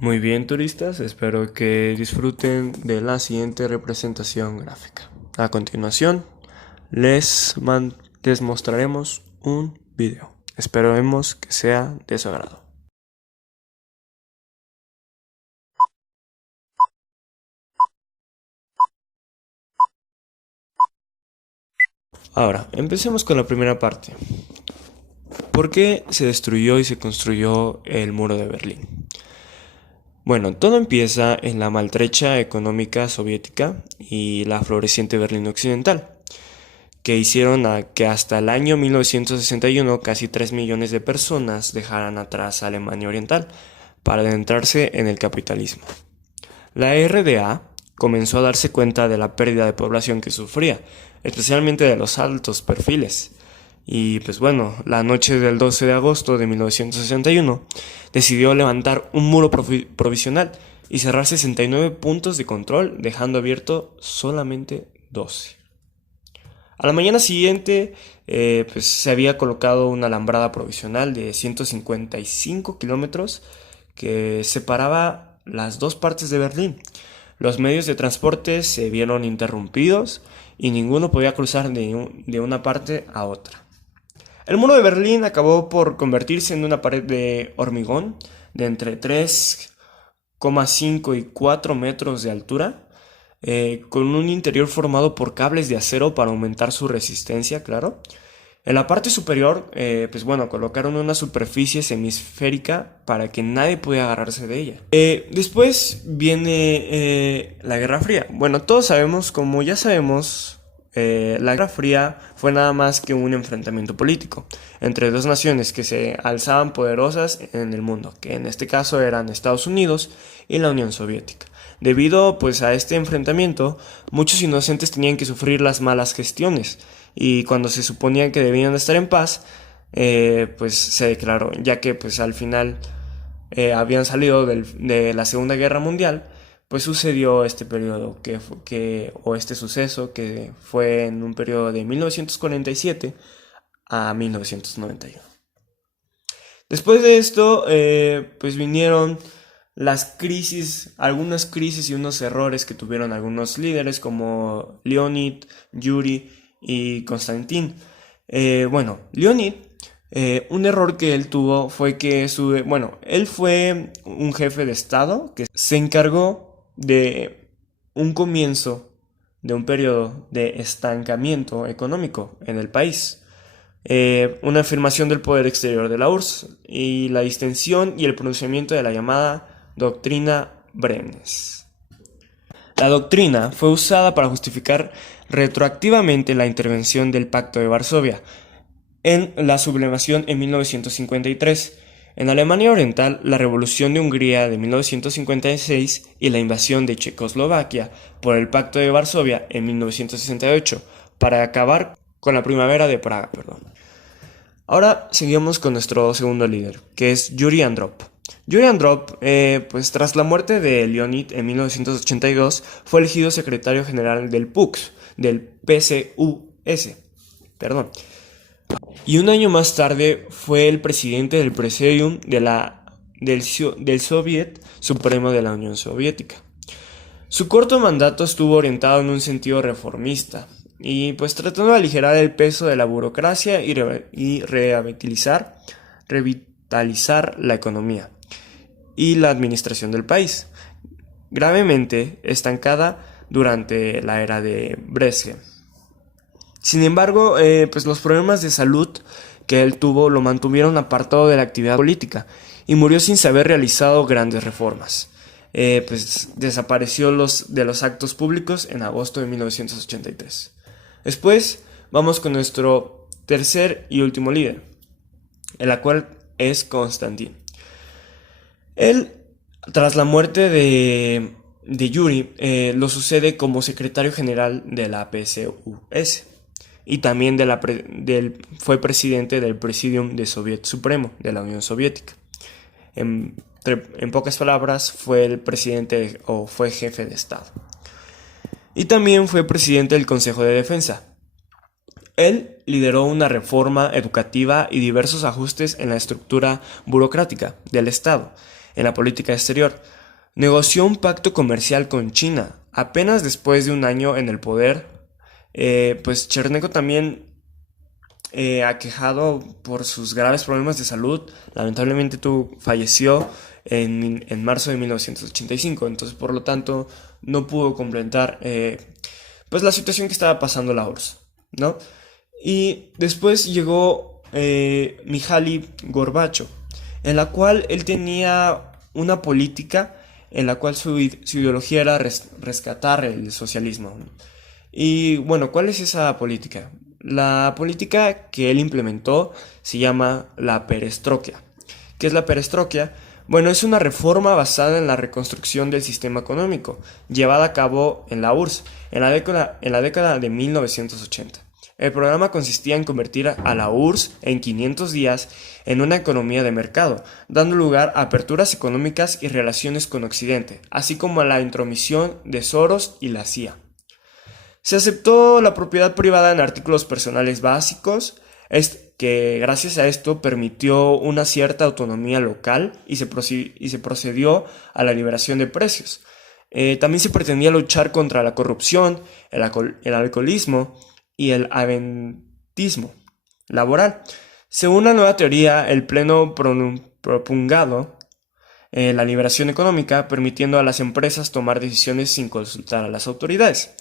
Muy bien, turistas, espero que disfruten de la siguiente representación gráfica. A continuación, les mostraremos un video. Esperemos que sea de su agrado. Ahora, empecemos con la primera parte. ¿Por qué se destruyó y se construyó el muro de Berlín? Bueno, todo empieza en la maltrecha económica soviética y la floreciente Berlín Occidental, que hicieron a que hasta el año 1961 casi 3 millones de personas dejaran atrás a Alemania Oriental para adentrarse en el capitalismo. La RDA comenzó a darse cuenta de la pérdida de población que sufría, especialmente de los altos perfiles. Y pues bueno, la noche del 12 de agosto de 1961 decidió levantar un muro provisional y cerrar 69 puntos de control, dejando abierto solamente 12. A la mañana siguiente, pues se había colocado una alambrada provisional de 155 kilómetros que separaba las dos partes de Berlín. Los medios de transporte se vieron interrumpidos y ninguno podía cruzar de una parte a otra. El muro de Berlín acabó por convertirse en una pared de hormigón de entre 3,5 y 4 metros de altura, con un interior formado por cables de acero para aumentar su resistencia, claro. En la parte superior, pues bueno, colocaron una superficie semisférica para que nadie pudiera agarrarse de ella. Después viene la Guerra Fría. Bueno, todos sabemos, como ya sabemos, la Guerra Fría fue nada más que un enfrentamiento político entre dos naciones que se alzaban poderosas en el mundo, que en este caso eran Estados Unidos y la Unión Soviética. Debido pues a este enfrentamiento, muchos inocentes tenían que sufrir las malas gestiones y cuando se suponía que debían de estar en paz, pues se declaró, ya que pues al final habían salido de la Segunda Guerra Mundial, pues sucedió este periodo o este suceso que fue en un periodo de 1947 a 1991. Después de esto, pues vinieron las crisis, algunas crisis y unos errores que tuvieron algunos líderes como Leonid, Yuri y Konstantin. Bueno, Leonid, un error que él tuvo fue que él fue un jefe de estado que se encargó de un comienzo de un periodo de estancamiento económico en el país. Una afirmación del poder exterior de la URSS y la distensión y el pronunciamiento de la llamada Doctrina Brenes. La doctrina fue usada para justificar retroactivamente la intervención del Pacto de Varsovia en la sublevación en 1953, en Alemania Oriental la Revolución de Hungría de 1956 y la invasión de Checoslovaquia por el Pacto de Varsovia en 1968 para acabar con la Primavera de Praga. Ahora seguimos con nuestro segundo líder, que es Yuri Andropov. Yuri Andropov, pues tras la muerte de Leonid en 1982, fue elegido secretario general del PUX, del PCUS, y un año más tarde fue el presidente del Presidium del Soviet Supremo de la Unión Soviética. Su corto mandato estuvo orientado en un sentido reformista y pues tratando de aligerar el peso de la burocracia y revitalizar la economía y la administración del país, gravemente estancada durante la era de Brezhnev. Sin embargo, pues los problemas de salud que él tuvo lo mantuvieron apartado de la actividad política y murió sin haber realizado grandes reformas. Pues desapareció de los actos públicos en agosto de 1983. Después vamos con nuestro tercer y último líder, el cual es Konstantin. Él, tras la muerte de Yuri, lo sucede como secretario general de la PCUS y también fue presidente del Presidium de Soviet Supremo de la Unión Soviética. En pocas palabras, fue el presidente o fue jefe de Estado. Y también fue presidente del Consejo de Defensa. Él lideró una reforma educativa y diversos ajustes en la estructura burocrática del Estado. en la política exterior. Negoció un pacto comercial con China. Apenas después de un año en el poder, pues Chernenko también, aquejado por sus graves problemas de salud, lamentablemente falleció en marzo de 1985. Entonces, por lo tanto, no pudo completar pues la situación que estaba pasando la URSS, ¿no? Y después llegó Mikhail Gorbachev, en la cual él tenía una política en la cual su ideología era rescatar el socialismo. Y bueno, ¿cuál es esa política? La política que él implementó se llama la perestroika. ¿Qué es la perestroika? Bueno, es una reforma basada en la reconstrucción del sistema económico, llevada a cabo en la URSS en la década de 1980. El programa consistía en convertir a la URSS en 500 días en una economía de mercado, dando lugar a aperturas económicas y relaciones con Occidente, así como a la intromisión de Soros y la CIA. Se aceptó la propiedad privada en artículos personales básicos, que gracias a esto permitió una cierta autonomía local y se procedió a la liberación de precios. También se pretendía luchar contra la corrupción, el alcoholismo y el aventismo laboral. Según la nueva teoría, el pleno propugado la liberación económica, permitiendo a las empresas tomar decisiones sin consultar a las autoridades.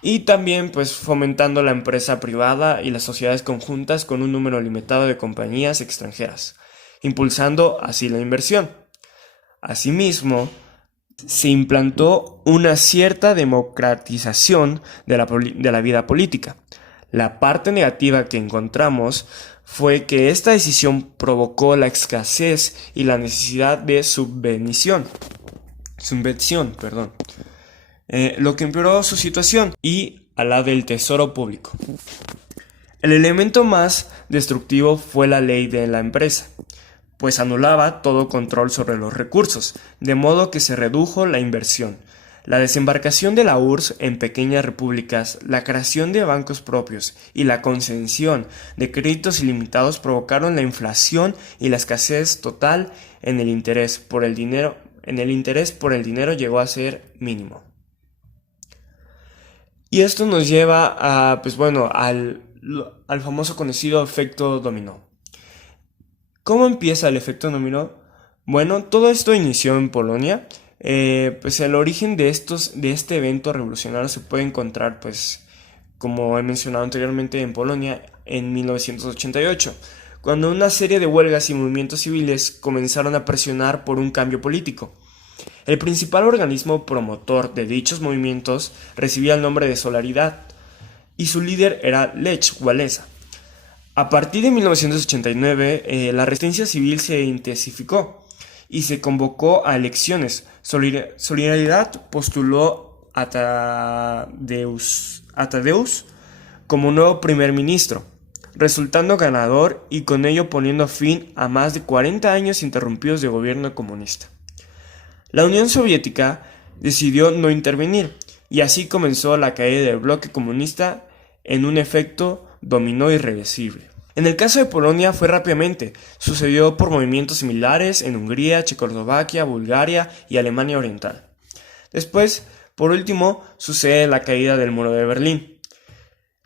Y también pues fomentando la empresa privada y las sociedades conjuntas con un número limitado de compañías extranjeras, impulsando así la inversión. Asimismo, se implantó una cierta democratización de la vida política. La parte negativa que encontramos fue que esta decisión provocó la escasez y la necesidad de subvención, lo que empeoró su situación y a la del tesoro público. El elemento más destructivo fue la ley de la empresa, pues anulaba todo control sobre los recursos, de modo que se redujo la inversión. La desembarcación de la URSS en pequeñas repúblicas, la creación de bancos propios y la concesión de créditos ilimitados provocaron la inflación y la escasez total en el interés por el dinero. Llegó a ser mínimo. Y esto nos lleva a, al famoso conocido efecto dominó. ¿Cómo empieza el efecto dominó? Bueno, todo esto inició en Polonia. Pues el origen de este evento revolucionario se puede encontrar, pues, como he mencionado anteriormente, en Polonia en 1988, cuando una serie de huelgas y movimientos civiles comenzaron a presionar por un cambio político. El principal organismo promotor de dichos movimientos recibía el nombre de Solidaridad y su líder era Lech Walesa. A partir de 1989, la resistencia civil se intensificó y se convocó a elecciones. Solidaridad postuló a Tadeusz como nuevo primer ministro, resultando ganador y con ello poniendo fin a más de 40 años interrumpidos de gobierno comunista. La Unión Soviética decidió no intervenir y así comenzó la caída del bloque comunista en un efecto dominó irreversible. En el caso de Polonia fue rápidamente, sucedió por movimientos similares en Hungría, Checoslovaquia, Bulgaria y Alemania Oriental. Después, por último, sucede la caída del muro de Berlín.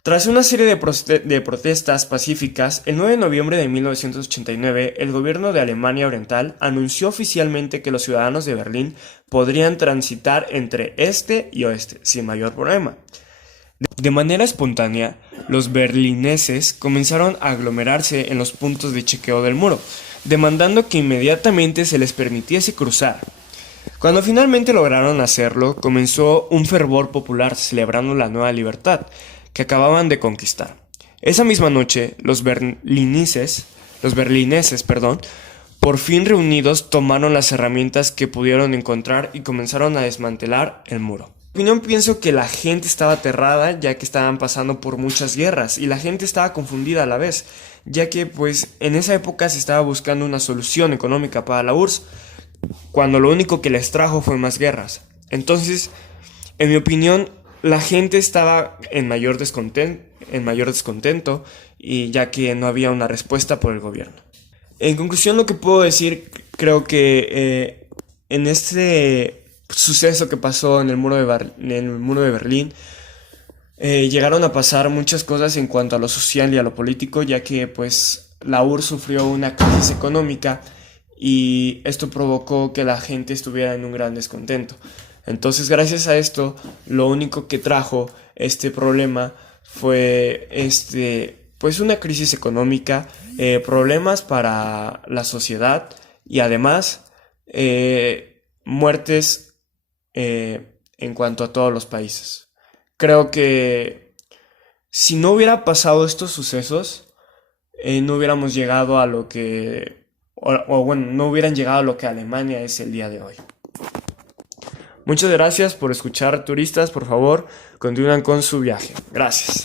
Tras una serie de protestas pacíficas, el 9 de noviembre de 1989, el gobierno de Alemania Oriental anunció oficialmente que los ciudadanos de Berlín podrían transitar entre este y oeste sin mayor problema. De manera espontánea, los berlineses comenzaron a aglomerarse en los puntos de chequeo del muro, demandando que inmediatamente se les permitiese cruzar. Cuando finalmente lograron hacerlo, comenzó un fervor popular celebrando la nueva libertad que acababan de conquistar. Esa misma noche, los berlineses, por fin reunidos, tomaron las herramientas que pudieron encontrar y comenzaron a desmantelar el muro. En mi opinión, pienso que la gente estaba aterrada, ya que estaban pasando por muchas guerras, y la gente estaba confundida a la vez, ya que pues en esa época se estaba buscando una solución económica para la URSS, cuando lo único que les trajo fue más guerras. Entonces, en mi opinión, la gente estaba en mayor descontento, y ya que no había una respuesta por el gobierno. En conclusión, lo que puedo decir, creo que en este suceso que pasó en el en el muro de Berlín, llegaron a pasar muchas cosas en cuanto a lo social y a lo político, ya que pues la URSS sufrió una crisis económica y esto provocó que la gente estuviera en un gran descontento. Entonces, gracias a esto, lo único que trajo este problema fue pues una crisis económica, problemas para la sociedad y además muertes en cuanto a todos los países. Creo que si no hubiera pasado estos sucesos, no hubiéramos llegado a lo que, o bueno, no hubieran llegado a lo que Alemania es el día de hoy. Muchas gracias por escuchar, turistas. Por favor, continúen con su viaje. Gracias.